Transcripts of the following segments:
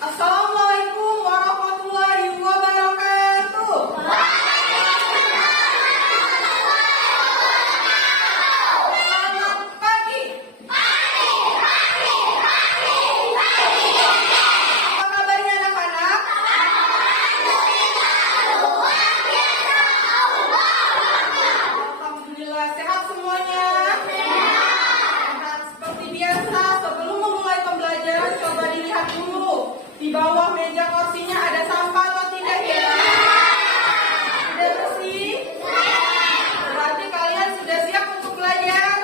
Assalamualaikum warahmatullahi wabarakatuh. Selamat pagi. Apa kabarnya anak-anak? Alhamdulillah sehat semuanya. Sehat seperti biasa. Sebelum memulai pembelajaran, coba dilihat dulu. Di bawah meja kursinya ada sampah atau tidak ya? Sudah bersih? Berarti kalian sudah siap untuk belajar?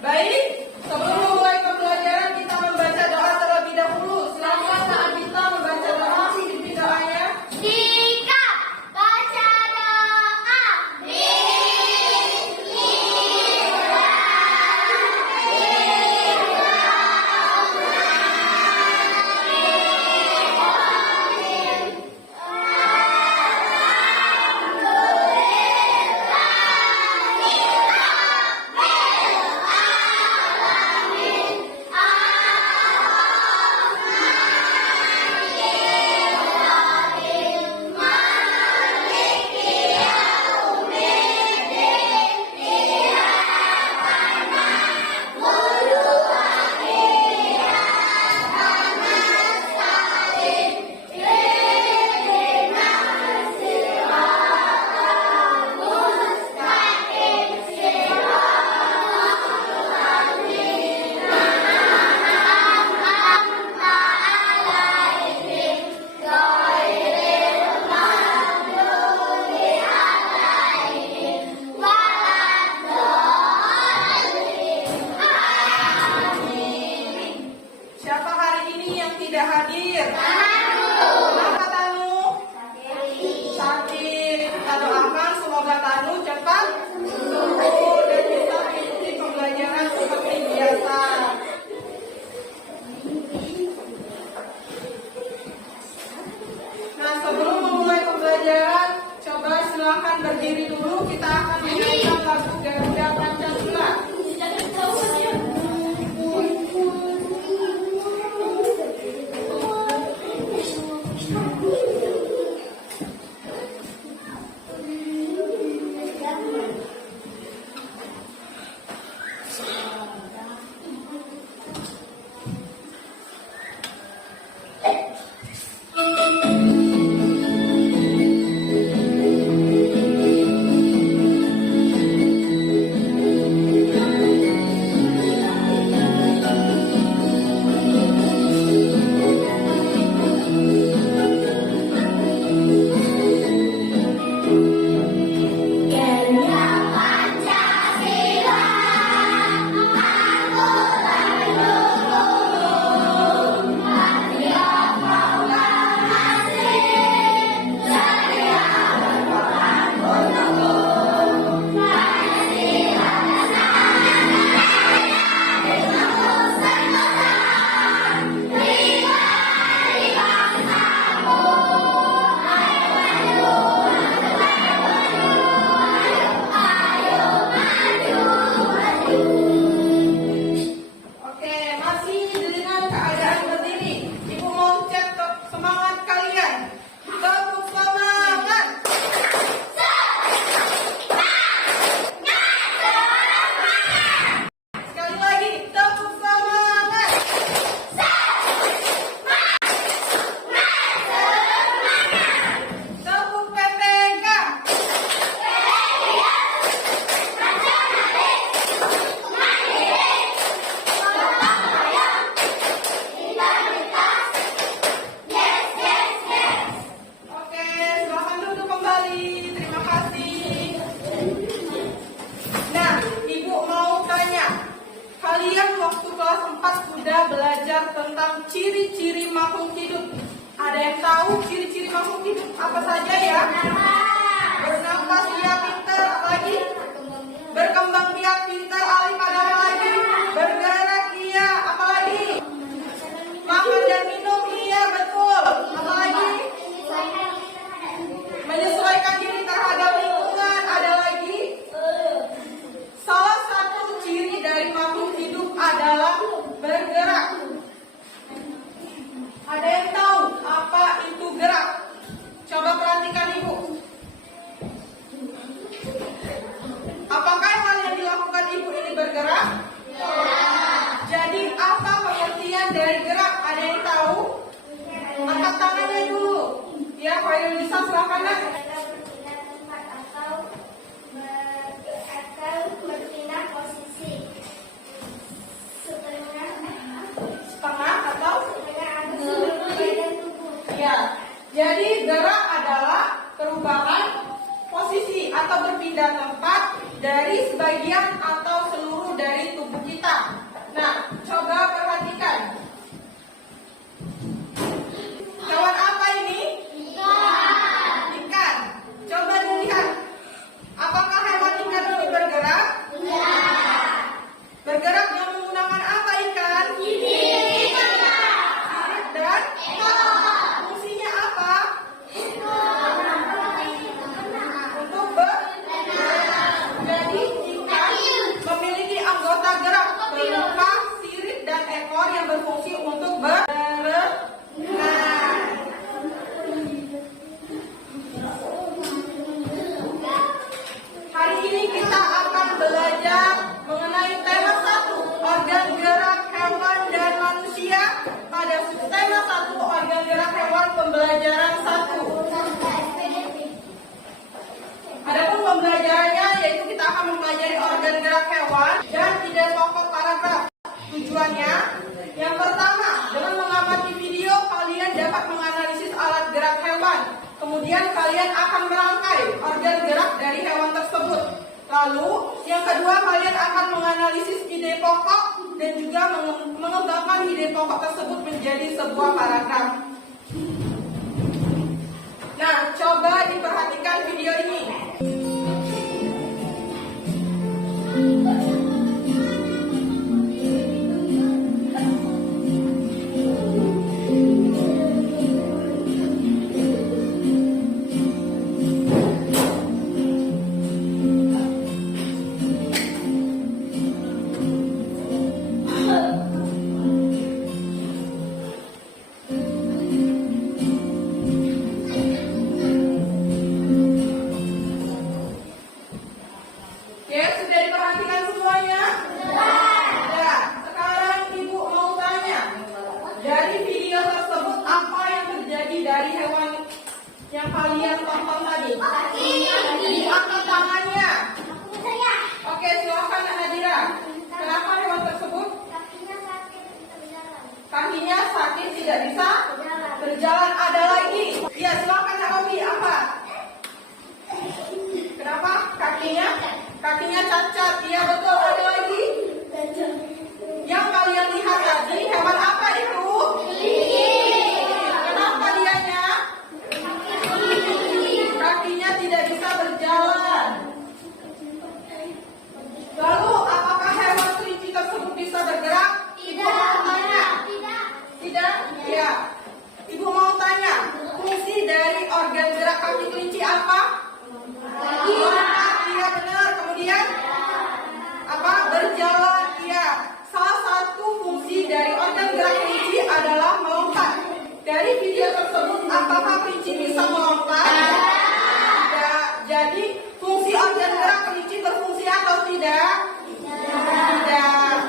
Baik, sebelum memulai pembelajaran kita membaca doa terlebih dahulu. Silakan Kak Abita membaca doa. Ikuti doanya. Jika baca doa Siapa hari ini yang tidak hadir? Kenapa Tanu? Sakit. Kita doakan semoga Tanu cepat sembuh dan bisa mengikuti pembelajaran seperti biasa. Nah, sebelum memulai pembelajaran, coba silakan berdiri dulu. Kita akan menyanyikan lagu Garuda Pancasila. Oke, masih dengan keadaan berdiri. Ibu mau cek semangat kalian. Tepuk semangat. Sekali lagi, tepuk semangat. Tepuk PPK. Oke, silakan duduk kembali. Terima kasih. Nah, Ibu mau tanya, kalian waktu kelas 4 sudah belajar tentang ciri-ciri makhluk hidup. Ada yang tahu ciri-ciri makhluk hidup apa saja ya? Bernafas iya, pintar, apa lagi? Berkembang biak, pintar, alim, ada apa lagi? Bergerak iya, apa lagi? Makan dan minum iya, betul. Apa lagi? Menyesuaikan diri terhadap lingkungan, ada lagi? Salah satu ciri dari makhluk hidup adalah bergerak. nak? Mereka berpindah tempat atau berpindah posisi. Setengah Atau seluruh badan tubuh. ya. Jadi gerak adalah perubahan posisi atau berpindah tempat dari sebagian atau seluruh dari tubuh kita. Nah, coba perhatikan. Hewan apa ini? Ikan. Coba dilihat. Apakah hewan ikan ini bergerak? Bergerak dengan menggunakan apa ikan? Sirip dan fungsinya apa? Untuk jadi ikan memiliki anggota gerak berupa sirip dan ekor yang berfungsi untuk berenang. Hari ini kita akan belajar mengenai tema 1, organ gerak hewan dan manusia pada tema 1, organ gerak hewan pembelajaran 1. Adapun pembelajarannya yaitu kita akan mempelajari organ gerak hewan dan ide pokok paragraf. Tujuannya, yang pertama, dengan mengamati video kalian dapat menganalisis alat gerak hewan. Kemudian kalian akan merangkai organ gerak dari hewan tersebut. Lalu, yang kedua, kalian akan menganalisis ide pokok dan juga mengembangkan ide pokok tersebut menjadi sebuah paragraf. Nah, coba diperhatikan video ini. Oke, sudah diperhatikan semuanya? Ya, sekarang Ibu mau tanya. Dari video tersebut apa yang terjadi dari hewan yang kalian tonton tadi? Angkat tangannya. Oke, silakan Nadira. Kenapa hewan tersebut? Kakinya sakit tidak bisa berjalan. Ada lagi? Ya, silakan Naomi. Apa? Kenapa? Kakinya cacat. Iya betul. Ada lagi? Yang kalian lihat tadi hewan apa itu? Kenapa dianya? Kakinya tidak bisa berjalan. Lalu apakah hewan kelinci tersebut bisa bergerak? Ibu mau tanya. Tidak? Ya. Ibu mau tanya. Fungsi dari organ gerak kaki kelinci apa? Iya benar. Kemudian apa? Berjalan. Iya. Salah satu fungsi dari organ gerak kelinci adalah melompat. Dari video tersebut, apakah kelinci bisa melompat? Tidak. Jadi fungsi organ gerak kelinci berfungsi atau tidak? Tidak.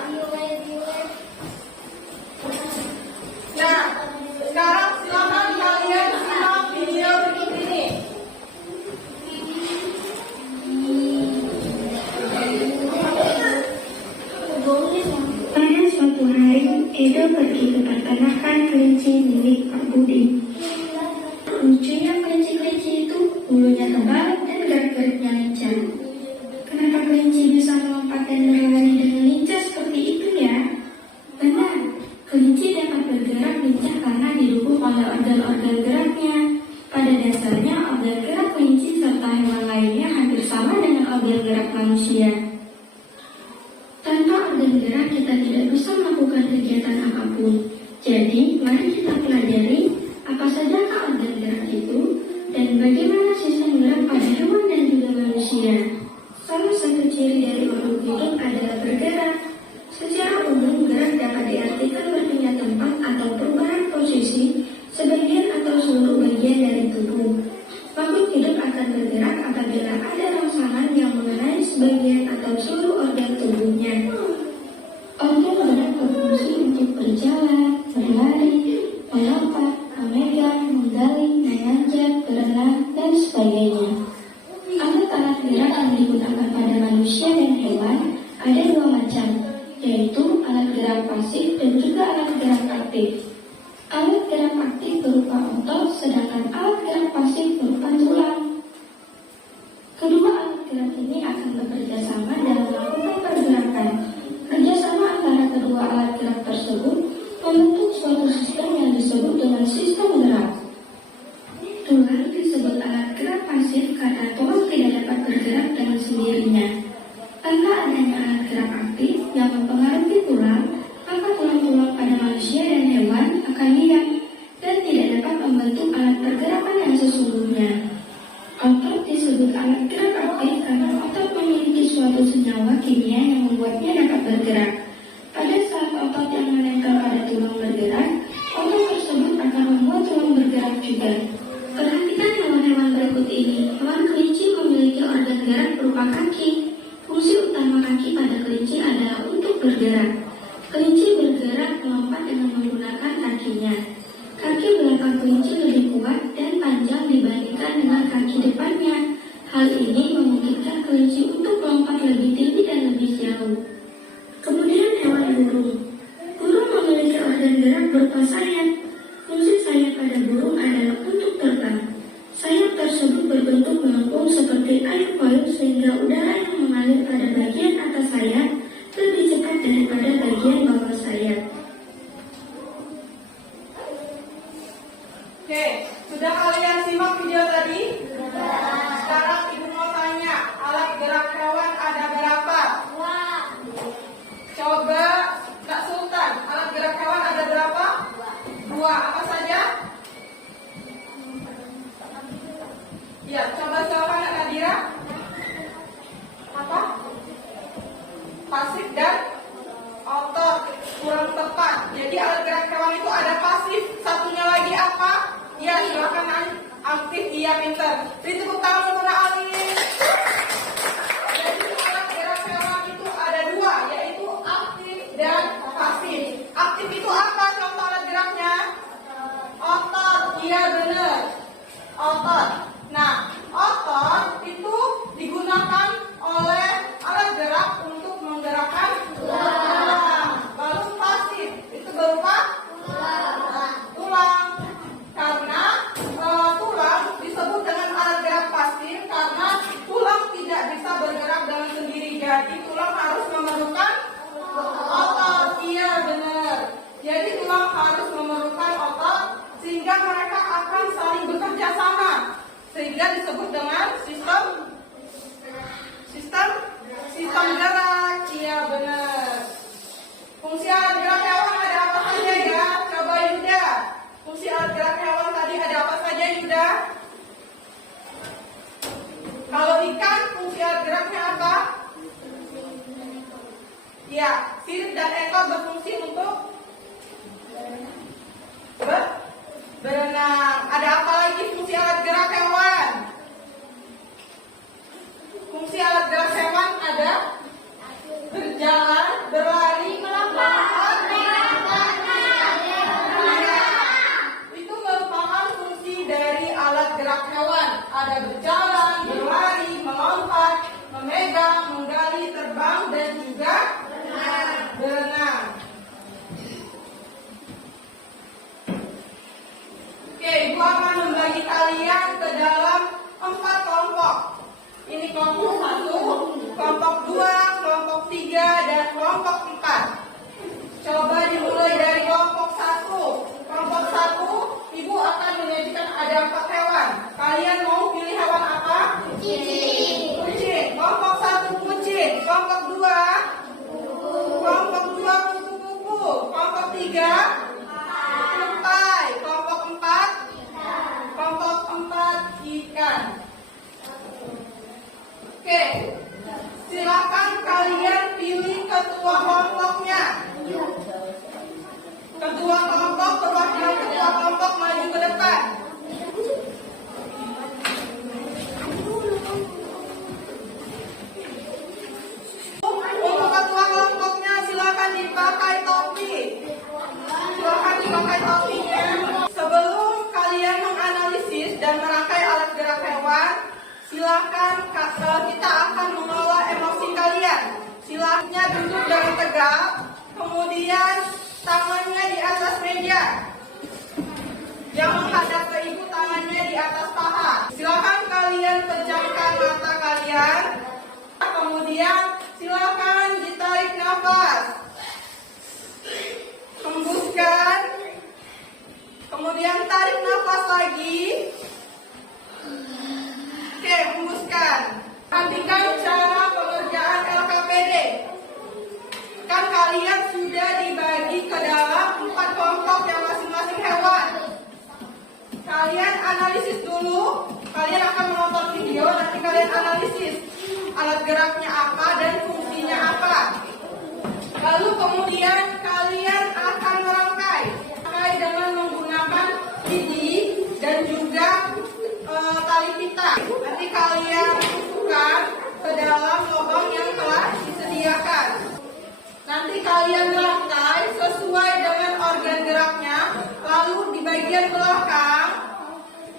Nah, sekarang silakan kalian simak video berikut ini. Pada suatu hari, Edo pergi ke peternakan kelinci milik Pak Budi. Lucunya kelinci-kelinci itu bulunya tebal dan gerak-geriknya lincah. Kenapa kelinci bisa melompat dan berlari dengan lincah seperti itu ya? Benar, kelinci dapat bergerak lincah karena didukung oleh organ-organ geraknya. Pada dasarnya, organ gerak kelinci serta hewan lainnya hampir sama dengan organ gerak manusia. Tanpa organ gerak kita tidak bisa melakukan kegiatan apapun. Jadi, mari kita pelajari apa sajakah organ gerak itu dan bagaimana sistem gerak pada hewan dan juga manusia. Salah satu ciri dari makhluk hidup adalah bergerak. Secara umum, gerak dapat diartikan berpindah tempat atau perubahan posisi sebagian atau seluruh bagian dari tubuh. Makhluk hidup akan bergerak apabila ada rangsangan yang mengenai sebagian atau seluruh organ tubuhnya. Organ gerak berfungsi untuk berjalan, berlari, melompat, memegang, menggali, menanjak, berenang, dan sebagainya. aktif. Alat gerak aktif berupa otot, sedangkan alat gerak pasif berupa tulang. Kedua alat gerak ini akan bekerja sama dalam melakukan pergerakan. Kerjasama antara kedua alat gerak tersebut membentuk suatu sistem yang disebut dengan sistem gerak. Tulang disebut alat gerak pasif karena tulang tidak dapat bergerak dengan sendirinya. Tanpa adanya alat gerak aktif yang mempengaruhi tulang, maka tulang-tulang pada manusia dan hewan akan hilang dan tidak dapat membentuk alat pergerakan yang sesungguhnya. Otot disebut alat gerak aktif karena otot memiliki suatu senyawa kimia yang membuatnya dapat bergerak. Pada saat otot yang menempel pada tulang bergerak, otot tersebut akan membuat tulang bergerak juga. Perhatikan hewan-hewan berikut ini. Hewan kelinci memiliki organ gerak berupa kaki. Fungsi utama kaki pada kelinci adalah untuk bergerak. Kelinci bergerak melompat dengan menggunakan kakinya. Kaki belakang kelinci lebih kuat dan panjang dibandingkan dengan kaki depannya. Hal ini memungkinkan kelinci untuk melompat lebih tinggi dan lebih jauh. Kemudian hewan burung. Burung memiliki organ gerak berupa sayap. Fungsi sayap pada burung adalah untuk terbang. Sayap tersebut berbentuk melengkung seperti airfoil sehingga udara yang mengalir pada bagian atas sayap lebih cepat daripada bagian bawah sayap. Oke, sudah kalian simak video tadi? Sekarang ibu mau tanya, alat gerak hewan ada berapa? Coba Kak Sultan, alat gerak hewan ada berapa? 2. Apa saja? Ya, coba silakan Kak Nadira. Apa? Pasif dan otot. Kurang tepat. Jadi alat gerak hewan itu ada pasif. Satunya lagi apa? Ya, silakan aktif. Iya, pintar. Beri tepuk tangan untuk Alif. Jadi alat gerak hewan itu ada 2, yaitu aktif dan pasif. Aktif itu apa contoh alat geraknya? Otot. Iya, benar. Otot. Nah, otot itu digunakan oleh alat gerak untuk menggerakkan tulang. Lalu pasif itu berupa tulang. Karena tulang disebut dengan alat gerak pasif karena tulang tidak bisa bergerak dengan sendiri. Jadi tulang harus memerlukan otot. Iya, benar. Jadi tulang harus memerlukan otot sehingga mereka akan saling bekerja sama. Sehingga disebut dengan sistem gerak. Iya, benar. Fungsi alat gerak hewan ada apa saja ya? Coba Yuda. Fungsi alat gerak hewan tadi ada apa saja Yuda? Kalau ikan fungsi alat geraknya apa? Ya, sirip dan ekor berfungsi untuk berenang. Ada apa lagi fungsi alat gerak hewan? Fungsi alat gerak hewan ada berjalan, berlari, melompat, itu merupakan fungsi dari alat gerak hewan. Ada berjalan, berlari, melompat, memegang, menggali, terbang, dan juga berenang. Oke, Ibu akan membagi kalian ke dalam 4 kelompok. Ini kelompok 1, kelompok 2, kelompok 3, dan kelompok 4. Coba dimulai dari kelompok 1. Kelompok 1, Ibu akan menyajikan ada 4 hewan. Kalian mau pilih hewan apa? Kucing. Kucing. Kelompok 1 kucing. Kelompok 2? Kelompok 2 kupu-kupu. Kelompok 3? Tupai. Kelompok 4? Kelompok 4 ikan. Oke, silakan kalian pilih ketua kelompoknya. Ketua kelompok, perwakilan ketua kelompok maju ke depan. Untuk ketua kelompoknya silakan dipakai topi. Silakan dipakai topinya. Sebelum kalian menganalisis dan merangkai alat gerak hewan, silakan kita akan mengelola emosi kalian. Silakan duduk dengan tegak, kemudian tangannya di atas meja. Yang menghadap ke ibu tangannya di atas paha. Silakan kalian pejamkan mata kalian. Kemudian silakan ditarik nafas. Hembuskan. Kemudian tarik nafas lagi. Oke, hembuskan. Perhatikan cara pengerjaan LKPD. Kan kalian sudah dibagi ke dalam 4 kelompok yang masing-masing hewan. Kalian analisis dulu. Kalian akan menonton video, nanti kalian analisis alat geraknya apa dan fungsinya apa. Lalu kemudian kalian akan merangkai dengan menggunakan gigi dan juga tali pita. Nanti kalian masukkan ke dalam lubang yang telah disediakan. Nanti kalian rangkai sesuai dengan organ geraknya. Lalu di bagian belakang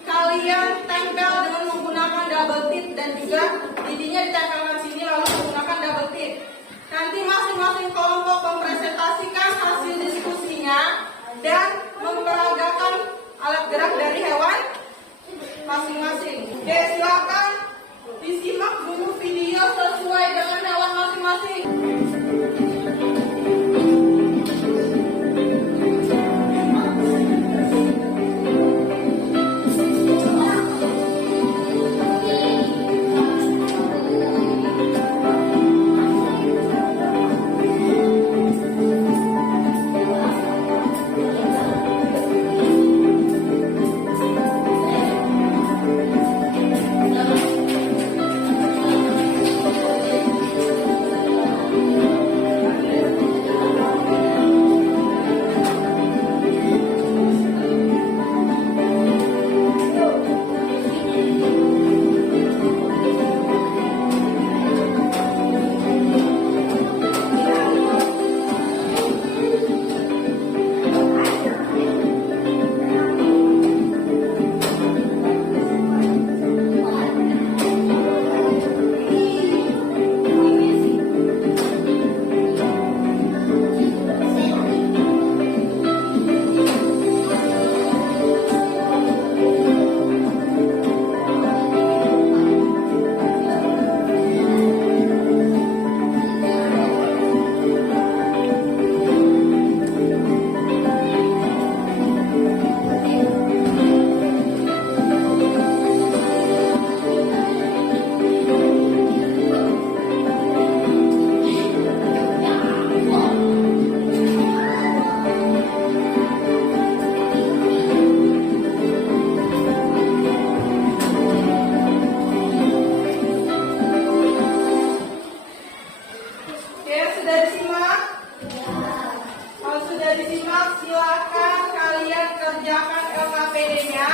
kalian tempel dengan menggunakan double tip dan juga giginya ditempelkan sini lalu menggunakan double tip. Nanti masing-masing kelompok mempresentasikan hasil diskusinya dan memperagakan alat gerak dari hewan masing-masing. Oke, silakan disimak dulu video sesuai dengan hewan masing-masing. Silakan kalian kerjakan LKPD-nya.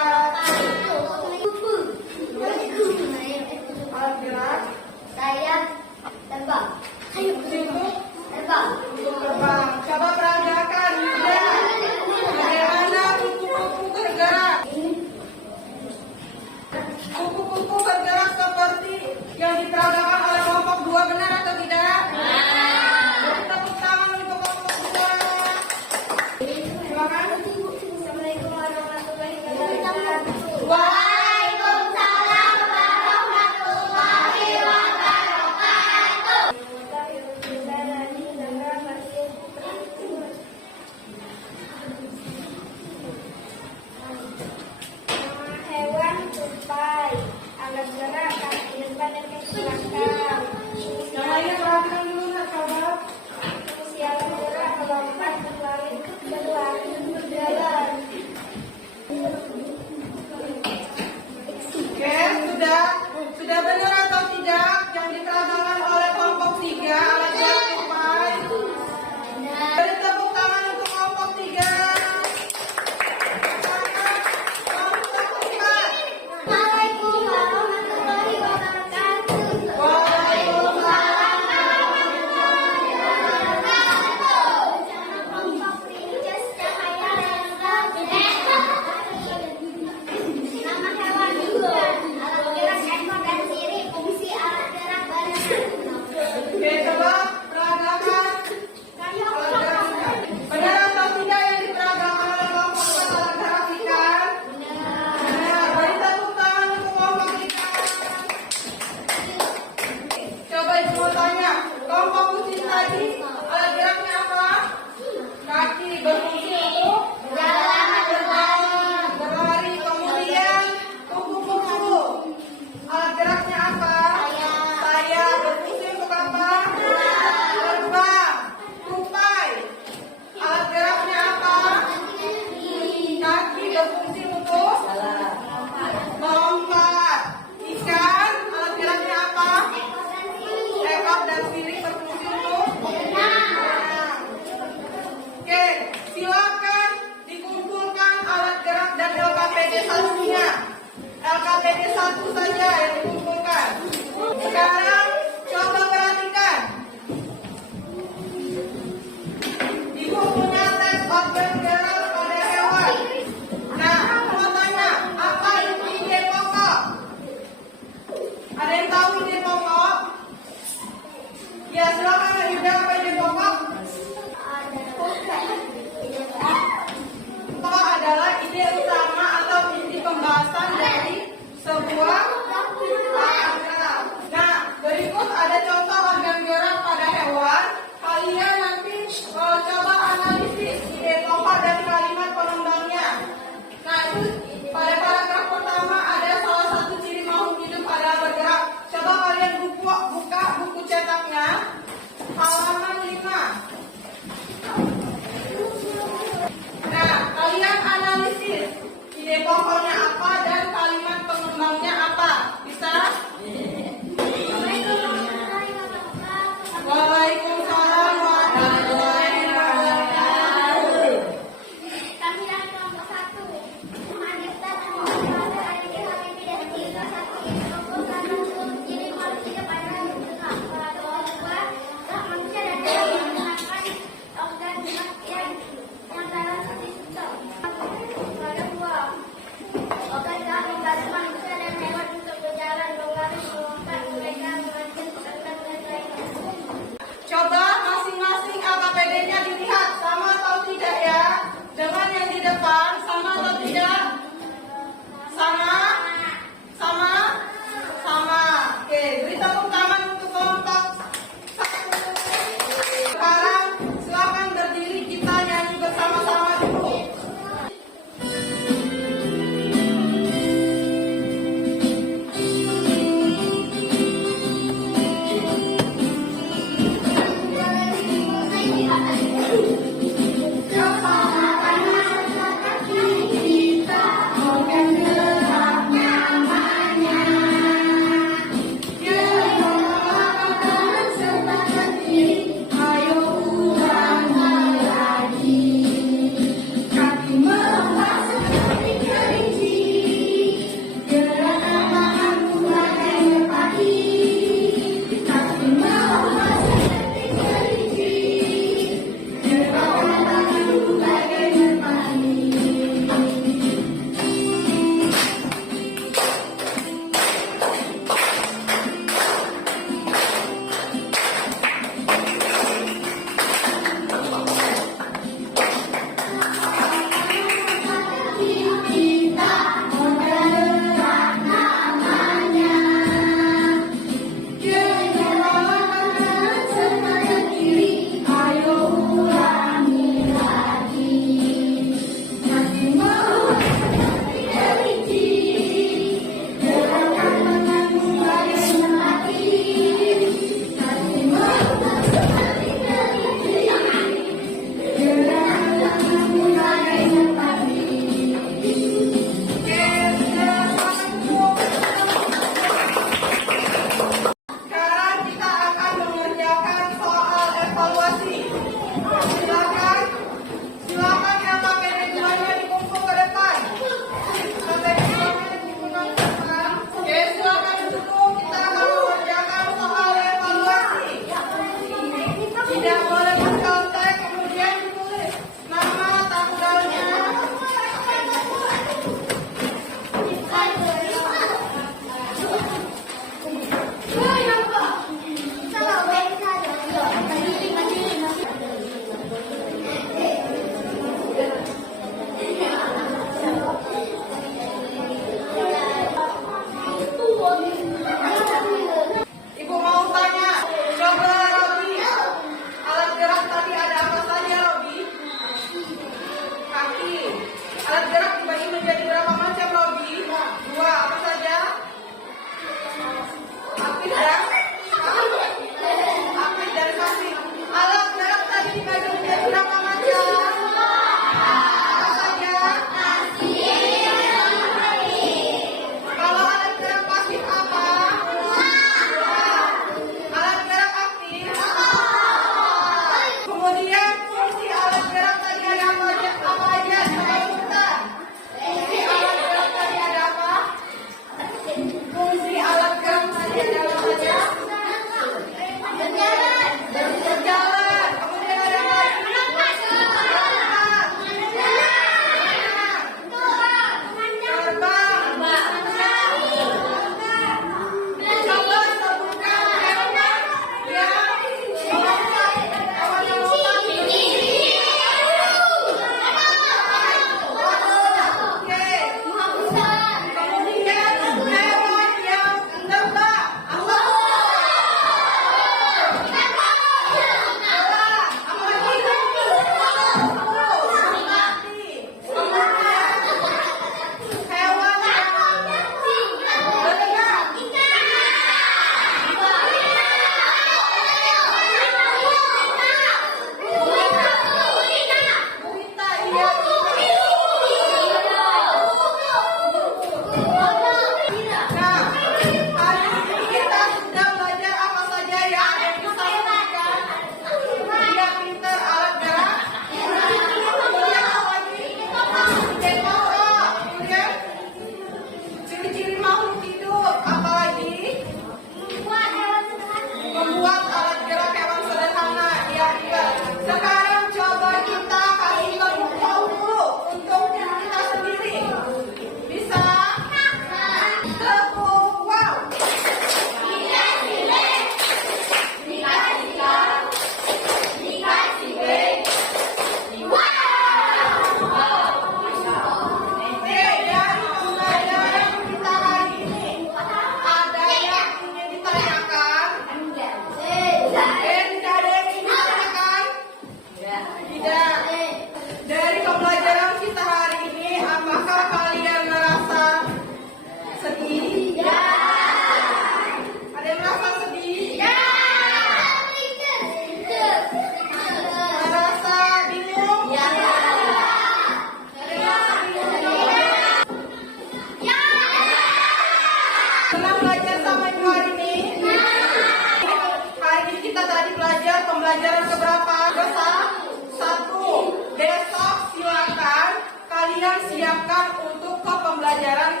pembelajaran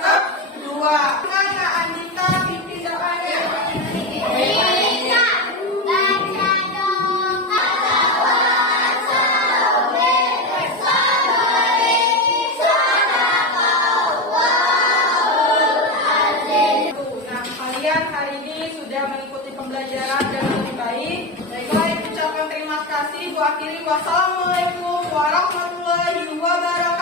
kedua. Kak Andita pimpin doanya. Bisa baca doa salawat salawat Nah, kalian hari ini sudah mengikuti pembelajaran dengan lebih baik. Baiklah, ucapkan terima kasih. Gua akhiri. Wassalamualaikum warahmatullahi wabarakatuh.